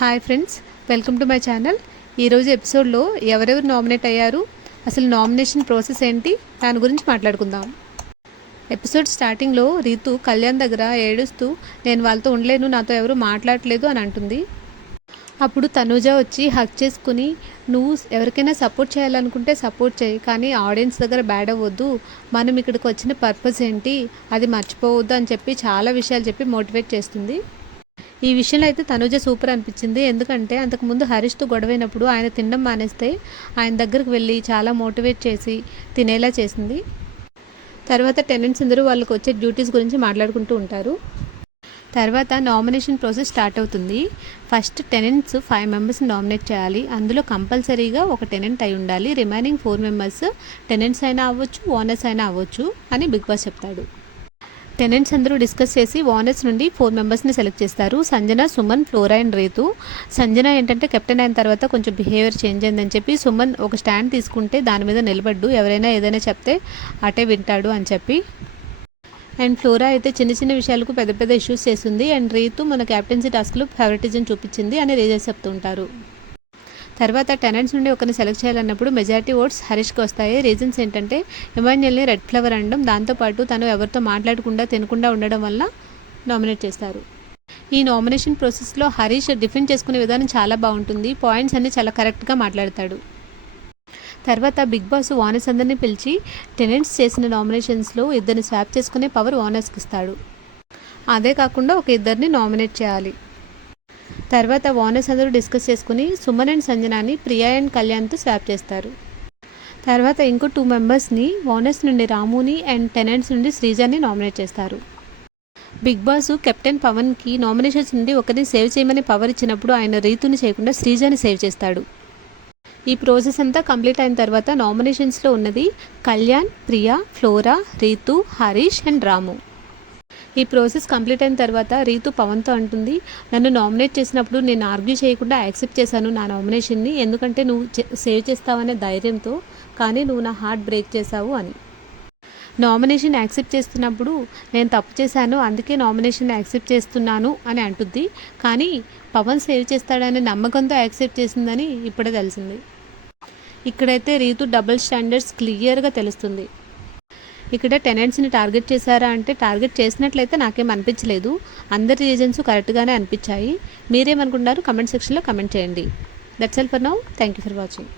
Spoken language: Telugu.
Hi friends, welcome to my channel. ఈరోజు ఎపిసోడ్లో ఎవరెవరు నామినేట్ అయ్యారు, అసలు నామినేషన్ ప్రాసెస్ ఏంటి, దాని గురించి మాట్లాడుకుందాం. ఎపిసోడ్ స్టార్టింగ్లో రీతు కళ్యాణ్ దగ్గర ఏడుస్తూ నేను వాళ్ళతో ఉండలేను, నాతో ఎవరు మాట్లాడలేదు అని అంటుంది. అప్పుడు తనూజ వచ్చి హక్ చేసుకుని నువ్వు ఎవరికైనా సపోర్ట్ చేయాలనుకుంటే సపోర్ట్ చేయి, కానీ ఆడియన్స్ దగ్గర బ్యాడ్ అవ్వద్దు, మనం ఇక్కడికి వచ్చిన పర్పస్ ఏంటి అది మర్చిపోవద్దు అని చెప్పి చాలా విషయాలు చెప్పి మోటివేట్ చేస్తుంది. ఈ విషయంలో అయితే తనూజ సూపర్ అనిపించింది. ఎందుకంటే అంతకుముందు హరీష్తో గొడవైనప్పుడు ఆయన తినడం మానేస్తే ఆయన దగ్గరికి వెళ్ళి చాలా మోటివేట్ చేసి తినేలా చేసింది. తర్వాత టెనెంట్స్ అందరూ వాళ్ళకి వచ్చే డ్యూటీస్ గురించి మాట్లాడుకుంటూ ఉంటారు. తర్వాత నామినేషన్ ప్రాసెస్ స్టార్ట్ అవుతుంది. ఫస్ట్ టెనెంట్స్ 5 మెంబర్స్ని నామినేట్ చేయాలి. అందులో కంపల్సరీగా ఒక టెనెంట్ అయి ఉండాలి. రిమైనింగ్ 4 మెంబర్స్ టెనెంట్స్ అయినా అవ్వచ్చు, ఓనర్స్ అయినా అవ్వచ్చు అని బిగ్ బాస్ చెప్తాడు. టెనెంట్స్ అందరూ డిస్కస్ చేసి ఓనర్స్ నుండి 4 మెంబర్స్ని సెలెక్ట్ చేస్తారు. Sanjana, Suman, Flora and Ritu. సంజన ఏంటంటే కెప్టెన్ అయిన తర్వాత కొంచెం బిహేవియర్ చేంజ్ అయిందని చెప్పి సుమన్ ఒక స్టాండ్ తీసుకుంటే దాని మీద నిలబడ్డు, ఎవరైనా ఏదైనా చెప్తే అటే వింటాడు అని చెప్పి. అండ్ ఫ్లోరా అయితే చిన్న చిన్న విషయాలకు పెద్ద పెద్ద ఇష్యూస్ చేస్తుంది. అండ్ రీతు మన క్యాప్టెన్సీ టాస్క్లో ఫేవరెటిజం చూపించింది అని రీజన్స్ చెప్తుంటారు. తర్వాత టెనెంట్స్ నుండి ఒకరిని సెలెక్ట్ చేయాలన్నప్పుడు మెజారిటీ ఓట్స్ హరీష్కి వస్తాయి. రీజన్స్ ఏంటంటే ఇమాన్యుయల్ని రెడ్ ఫ్లవర్ అనడం, దాంతోపాటు తను ఎవరితో మాట్లాడకుండా తినకుండా ఉండడం వల్ల నామినేట్ చేస్తారు. ఈ నామినేషన్ ప్రాసెస్లో హరీష్ డిఫెండ్ చేసుకునే విధానం చాలా బాగుంటుంది. పాయింట్స్ అన్ని చాలా కరెక్ట్గా మాట్లాడతాడు. తర్వాత బిగ్ బాస్ ఓనర్స్ అందరినీ పిలిచి టెనెంట్స్ చేసిన నామినేషన్స్లో ఇద్దరిని స్వాప్ చేసుకునే పవర్ ఓనర్స్కి ఇస్తాడు. అదే కాకుండా ఒక ఇద్దరిని నామినేట్ చేయాలి. తర్వాత ఓనర్స్ అందరూ డిస్కస్ చేసుకుని సుమన్ అండ్ సంజనాని ప్రియా అండ్ కళ్యాణ్తో స్వాప్ చేస్తారు. తర్వాత ఇంకో 2 మెంబర్స్ని ఓనర్స్ నుండి రాముని అండ్ టెనెంట్స్ నుండి శ్రీజాని నామినేట్ చేస్తారు. బిగ్ బాస్ కెప్టెన్ పవన్కి నామినేషన్స్ నుండి ఒకరిని సేవ్ చేయమని పవర్ ఇచ్చినప్పుడు ఆయన రీతుని చేయకుండా శ్రీజాని సేవ్ చేస్తాడు. ఈ ప్రాసెస్ అంతా కంప్లీట్ అయిన తర్వాత నామినేషన్స్లో ఉన్నది కళ్యాణ్, ప్రియా, ఫ్లోరా, రీతు, హరీష్ అండ్ రాము. ఈ ప్రాసెస్ కంప్లీట్ అయిన తర్వాత రీతు పవన్తో అంటుంది, నన్ను నామినేట్ చేసినప్పుడు నేను ఆర్గ్యూ చేయకుండా యాక్సెప్ట్ చేశాను నా నామినేషన్ని, ఎందుకంటే నువ్వు సేవ్ చేస్తావనే ధైర్యంతో, కానీ నువ్వు నా హార్ట్ బ్రేక్ చేశావు అని. నామినేషన్ యాక్సెప్ట్ చేస్తున్నప్పుడు నేను తప్పు చేశాను, అందుకే నామినేషన్ యాక్సెప్ట్ చేస్తున్నాను అని అంటుంది. కానీ పవన్ సేవ్ చేస్తాడనే నమ్మకంతో యాక్సెప్ట్ చేసిందని ఇప్పుడే తెలిసింది. ఇక్కడైతే రీతు డబుల్ స్టాండర్డ్స్ క్లియర్గా తెలుస్తుంది. ఇక్కడ టెనెంట్స్ని టార్గెట్ చేశారా అంటే టార్గెట్ చేసినట్లయితే నాకేం అనిపించలేదు. అందరి రీజన్స్ కరెక్ట్గానే అనిపించాయి. మీరేమనుకుంటున్నారు కమెంట్ సెక్షన్లో కమెంట్ చేయండి. That's all for now. Thank you for watching.